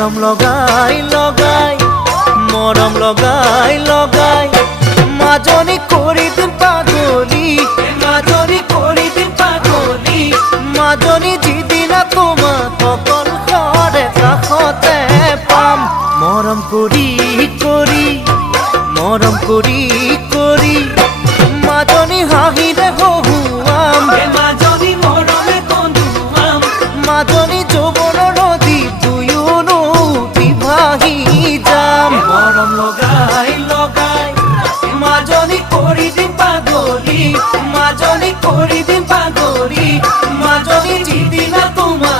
মরম লগাই লগাই মরম লগাই লগাই মাজনী কৰি দিম পাগলী মাজনী কৰি দিম পাগলী মাজনী যিদিনা তোমাক অকল ঘৰে কাষতে পাম মৰম কৰি কৰি মৰম কৰি কৰি মাজনী হাঁহিৰে হহুৱাম মাজনী মৰমে কন্দুৱাম মাজনী যৌৱনৰ নদী দুয়োনো ভাহি যাম মৰম লগাই লগাই মাজনী কৰি দিম পাগলী মাজনী কৰি দিম পাগলী মাজনী যিদিনা তোমাৰ